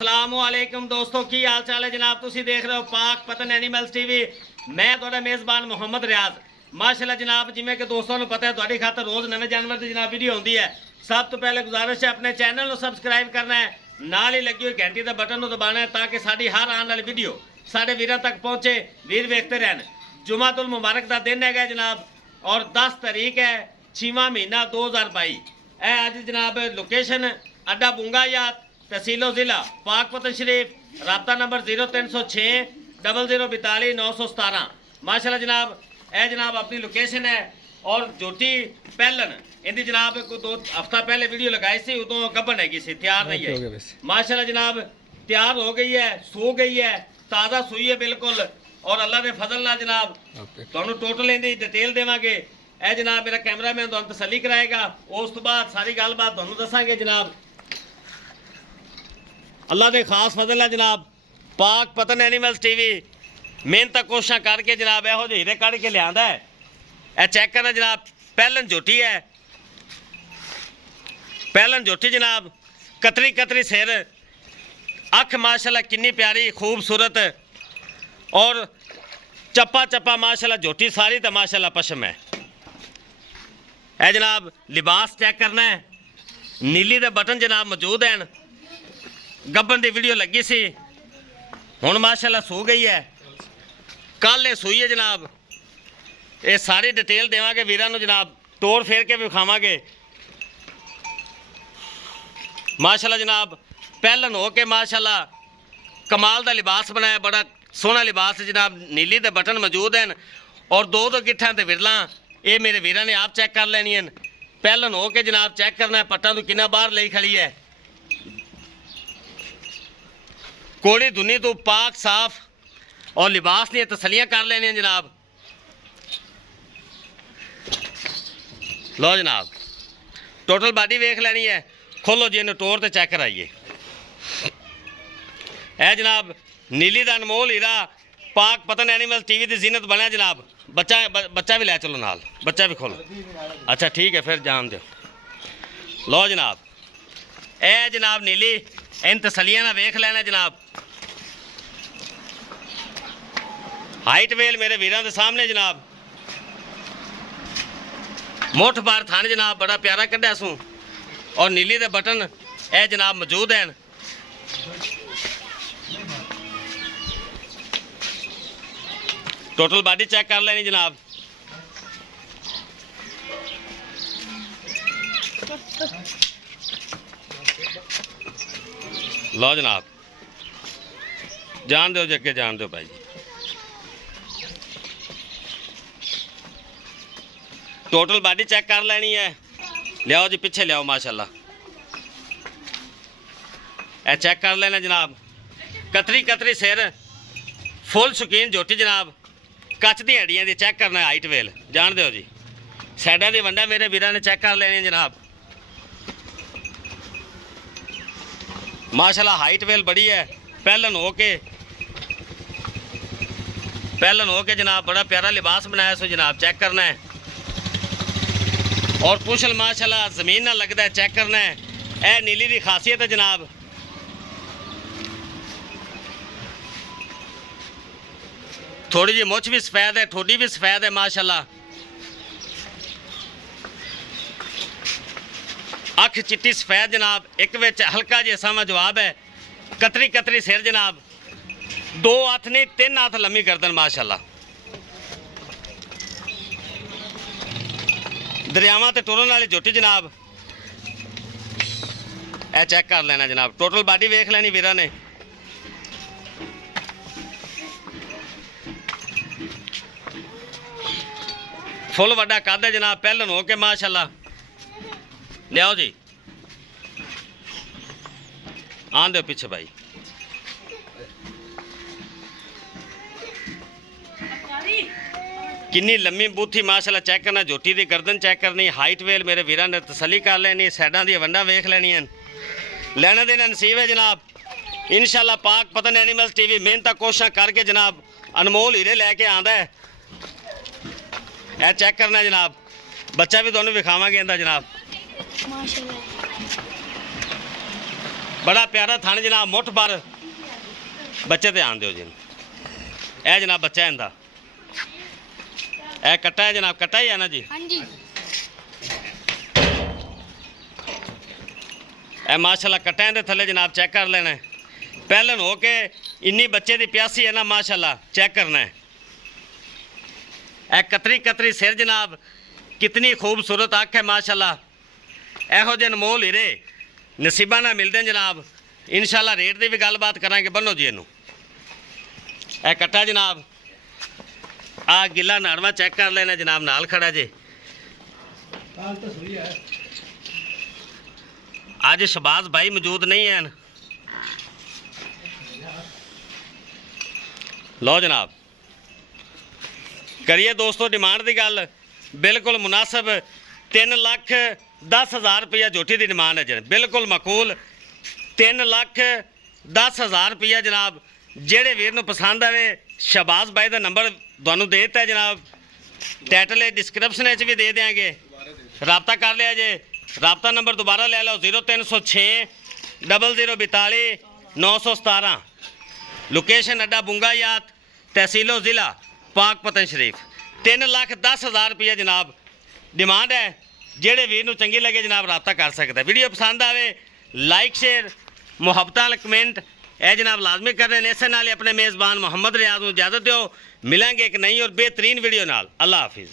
अस्सलामुअलैकुम दोस्तों की हाल चाल है जनाब। तुसी देख रहे हो पाक पतन एनिमल्स टीवी। मैं तुहाडा मेज़बान मुहम्मद रियाज। माशाल्लाह जनाब, जिमें कि दोस्तों को पता है तुहाडी खातर रोज़ नवे जानवर की जनाब वीडियो होती है। सब तो पहले गुजारिश है अपने चैनल को सबसक्राइब करना है, नाल ही लगी हुई घंटी का बटन दबाना है ताकि साड़ी हर आने वाली वीडियो साढ़े वीर तक पहुँचे, वीर वेखते रहन। जुमातुल मुबारक का दिन है जनाब और 10 तारीख है 6वां महीना 2022। अज जनाब लोकेशन अड्डा बुंगायात, तहसीलो ज़िला पाकपतन शरीफ, राबता नंबर 0306 0042 917। माशाल्लाह जनाब यह जनाब अपनी लोकेशन है। और जोटी पहलन इनकी जनाब को 2 हफ्ता पहले वीडियो लगाई सी, उदों गब्बन हैगी सी, तैयार नहीं है। माशाल्लाह जनाब तैयार हो गई है, सो गई है, ताज़ा सूई है बिल्कुल। और अल्लाह के फजल नाल जनाब तुहानू टोटल इनकी डिटेल देवांगे। यह जनाब मेरा कैमरामैन तुहानू तसल्ली कराएगा, उस तो बाद सारी गलबात तुहानू दसांगे जनाब। अल्लाह के खास फजल है जनाब। पाक पतन एनिमल्स टीवी मेहनत कोशिश करके जनाब यहो ਜਿਹੇ हीरे कढ़ के लिया है। यह चेक करना जनाब, पहलन झोटी है, पहलन झोटी जनाब, कतरी कतरी सिर, अख माशाल्लाह कितनी प्यारी खूबसूरत और चप्पा चप्पा माशाल्लाह झोटी सारी तो माशाल्लाह पशम है। यह जनाब लिबास चेक करना है, नीली दे बटन जनाब मौजूद हैं। गब्बन की वीडियो लगी सी, हुण माशाल्लाह सो गई है, कल ये सूई है जनाब। ये सारी डिटेल देवांगे वीरां नूं जनाब, तोड़ फेर के विखावांगे। माशाल्लाह जनाब पहलन हो के माशाल्लाह कमाल का लिबास बनाया, बड़ा सोहना लिबास जनाब। नीली दे बटन मौजूद हैं और दो गिट्ठां ते विरलां ये मेरे वीरां ने आप चेक कर लैनी हैं। पहलन हो के जनाब चेक करना है, पट्टां तों किन्ना बाहर लई खड़ी है। कोड़ी धुनी तो पाक साफ और लिबास ने तसलियां कर लेनी जनाब। लो जनाब टोटल बॉडी वेख लेनी है, खोलो जी इन्हें टोर तो चेक कराइए। है जनाब नीली का अनमोल हीरा पाक पतन एनिमल टीवी की जीनत बनया जनाब। बच्चा भी लै चलो नाल, बच्चा भी खोलो। अच्छा ठीक है फिर जान दो। लो जनाब ए जनाब नीली इन तसलियां ना वेख लेना जनाब। हाइट वेल मेरे वीरां दे सामने जनाब, मुठ बार थान जनाब बड़ा प्यारा कढ़िया सूँ और नीली दे बटन ए जनाब मौजूद हैं। टोटल बॉडी चेक कर लेनी जनाब। लो जनाब जान दो जगे, जान दो भाई जी। टोटल बॉडी चेक कर लेनी है, लियाओ जी पीछे लियाओ। माशाल्लाह ए चेक कर लेना जनाब, कतरी कतरी सिर, फुल शौकीन झोटी जनाब। कच दी हड्डियां दी चेक करना है, हाइट वेल जान दो जी। साइडा दी वंडा मेरे वीरां ने चेक कर लेनी जनाब। माशाल्लाह हाइट वेल बड़ी है। पहलन हो के जनाब बड़ा प्यारा लिबास बनाया सो जनाब, चेक करना है। और पुछल माशाल्लाह ज़मीन ना लगता है, चेक करना है। यह नीली की खासियत है जनाब। थोड़ी जी मुछ भी सफ़ैद है, ठोडी भी सफ़ैद है माशाल्लाह। अख चिट्टी सफ़ैद जनाब, एक विच हल्का जिहा सामा जवाब है। कतरी कतरी सिर जनाब, 2 हथ नहीं 3 हथ लम्मी गर्दन माशाल्लाह। दरियावां ते टुरन वाली झोटी जनाब। ए चेक कर लेना जनाब, टोटल बॉडी वेख लेनी वीरा ने। फुल वड्डा कद है जनाब, पहलन हो के माशाल्लाह। लियाओ जी आन दो पीछे भाई। किन्नी लम्मी बूथी माशाल्लाह चेक करना, झोटी की गर्दन चेक करनी, हाइट वेल मेरे वीरां ने तसली कर लेनी, साइडा दी वंडा वेख लेनी। लेना देना नसीब है जनाब। इंशाल्लाह पाक पतन एनिमल्स टीवी मेहनत कोशिश करके जनाब अनमोल हीरे लैके आंदा है। यह चेक करना जनाब, बच्चा भी तुहानू विखावांगे इंदा जनाब। बड़ा प्यारा थाने जनाब मुठ पर बच्चे ध्यान दो जी ए जनाब बच्चा है इनका ए कट्टा है जनाब कट्टा ही है ना जी हाँ जी ए माशाल्लाह कट्टियां दे थले जनाब चेक कर लेना है पहलन हो के इन्नी बच्चे की प्यासी है ना माशाल्लाह चेक करना है ए कतरी कतरी सिर जनाब कितनी खूबसूरत अख है माशाल्लाह एहो जे अनमोल हीरे नसीबा ना मिलते हैं जनाब इंशाल्लाह रेट की भी गलबात करांगे बनो जी इनू ए कट्टा जनाब आ गिला नाड़वा चेक कर लेना जनाब नाल खड़ा जे आज शबाज भाई मौजूद नहीं हैं लो जनाब करिए दोस्तों डिमांड की गल बिल्कुल मुनासिब 3,10,000 रुपया झोटी की डिमांड है जनाब बिल्कुल मकूल 3,10,000 रुपया जनाब जेड़े वीर नूं पसंद आवे शहबाज भाई का नंबर तुहानूं दे दिता जनाब टाइटल डिस्क्रिप्शन भी दे देंगे रबता कर लिया जे रबता नंबर दोबारा ले लो 0306 0042 917 लोकेशन अड्डा बुंगायात तहसीलो ज़िला पाकपतन शरीफ 3,10,000 रुपया जनाब डिमांड है जेड़े वीर नूं चंगी लगे जनाब रबता कर सकता है वीडियो पसंद आवे लाइक शेयर मुहब्बत वाला कमेंट ए जनाब लाजमी कर रहे हैं इस नाल अपने मेज़बान मोहम्मद रियाज नूं इजाज़त दो मिलेंगे एक नई और बेहतरीन वीडियो नाल अल्लाह हाफिज़।